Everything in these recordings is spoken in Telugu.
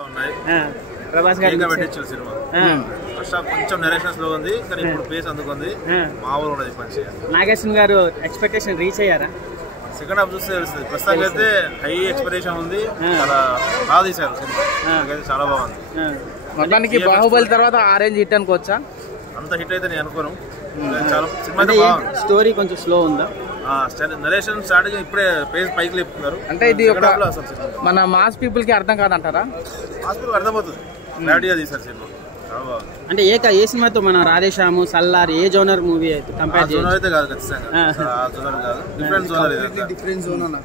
ప్రభాస్ గారి సినిమా ఫస్ట్ హాఫ్ కొంచెం నరేషన్ స్లో ఉంది కానీ ఇప్పుడు పేస్ అందుకుంది మామూలు ఉన్నది పంచి. నాగేశ్వర గారు ఎక్స్పెక్టేషన్ రీచ్ అయ్యారా? సెకండ్ హాఫ్ చూస్తే తెలుస్తుంది. ప్రస్తుతానికి అయితే హై ఎక్స్పెక్టేషన్ ఉంది. చాలా బాగా తీశారు సినిమా, చాలా బాగుంది. మొత్తానికి బాహుబలి తర్వాత ఆరెంజ్ హిట్ అనుకోవచ్చా? అంత హిట్ అయితే నేను అనుకోను. చాలా సినిమా అయితే బాగుంది. స్టోరీ కొంచెం స్లో ఉందా? నరేషన్ స్టార్టింగ్ ఇప్పుడే పేస్ పైకి లేపుతున్నారు. అంటే ఇది మన మాస్ పీపుల్ కి అర్థం కాదంటారా? మాస్ పీపుల్ అర్థమవుతుంది, క్లారిటీగా తీశారు సినిమా. అంటే ఏ సినిమాతో మన రాధేశ్యాము సల్లార్ ఏ జోనర్ మూవీ అయితే కంపేర్ అయితే కాదు, డిఫరెంట్ జోనర్.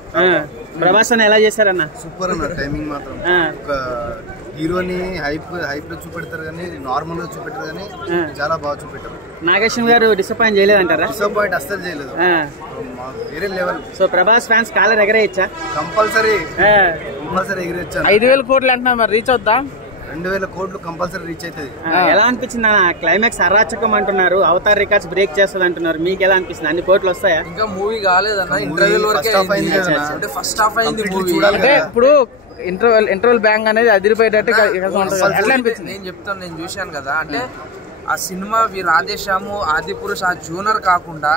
ప్రభాస్ అన్న ఎలా చేశారన్న? సూపర్ అన్న. టైమింగ్ మాత్రం ఒక హీరోని హైప్ లో చూపెడతారు కానీ నార్మల్ గా చూపెట్టారు కానీ చాలా బాగా చూపెట్టారు. నాగేశ్వర గారు డిసప్పాయింట్ చేయలేదంటారా? డిసప్పాయింట్ అస్సలు చేయలేదు, వేరే level. So Prabhas fans collar ఎగరేయచ్చా? కంపల్సరీ ఎగిరేయచ్చు. 5,000 కోట్లు అంటున్నా, మరి రీచ్ అవుద్దా? 2,000 కోట్లు కంపల్సరీ రీచ్ అవుతుంది. ఎలా అనిపించింది అన్న? క్లైమాక్స్ అరాచకం అంటున్నారు, అవతార్ రికార్డ్స్ బ్రేక్ చేస్తుంది అంటున్నారు. మీకు ఎలా అనిపిస్తుంది? అన్ని కోట్లు వస్తాయా? ఇంకా మూవీ కాలేదన్న, ఇంటర్వ్యూల వరకే అంటే ఫస్ట్ హాఫ్ అయింది మూవీ. అంటే ఇప్పుడు ఇంటర్వెల్ బ్యాంక్ అనేది అదిరిపోయేటట్టు నేను చెప్తాను, నేను చూశాను కదా. అంటే ఆ సినిమా రాధేశ్యాము ఆదిపురుష్ ఆ జూనర్ కాకుండా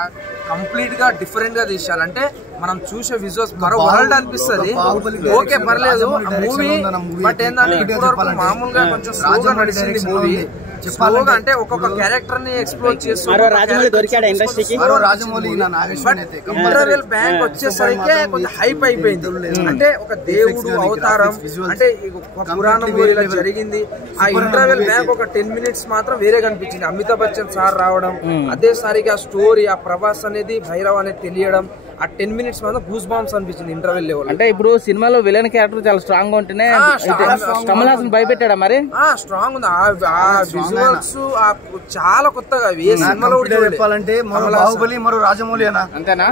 కంప్లీట్ గా డిఫరెంట్ గా తీశారు. అంటే మనం చూసే విజువల్స్ మరో వరల్డ్ అనిపిస్తుంది. ఓకే పర్లేదు మూవీ, బట్ ఏంటంటే ఇప్పటివరకు మామూలుగా కొంచెం స్లోగా నడిచింది మూవీ. స్లోగా అంటే ఒక్కొక్క క్యారెక్టర్ ని ఎక్స్ప్లోర్ చేస్తూ ఇంటర్వెల్ బ్యాంక్ వచ్చేసరికి కొంచెం హైప్ అయిపోయింది. అంటే ఒక దేవుడు అవతారం, అంటే పురాణం ఇలా జరిగింది. ఆ ఇంటర్వెల్ బ్యాంక్ ఒక 10 minutes మాత్రం వేరే కనిపించింది. అమితాబ్ బచ్చన్ సార్ రావడం, అదే సారిగా స్టోరీ ఆ ప్రభాస్ అనేది భైరవ్ అనేది తెలియడం, ఆ 10 minutes మాత్రం గూస్ బాంబ్స్ అనిపించింది ఇంటర్వెల్ లెవెల్. అంటే ఇప్పుడు సినిమాలో విలన్ క్యారెక్టర్ చాలా స్ట్రాంగ్ గా ఉంటేనే కమల్ హాసన్ భయపెట్టాడా? మరి స్ట్రాంగ్ ఉంది ఆ విజువల్స్, చాలా కొత్తగా ఏ సినిమాలో చెప్పాలంటే మరో బాహుబలి మరో రాజమౌళి అన్న, అంతేనా?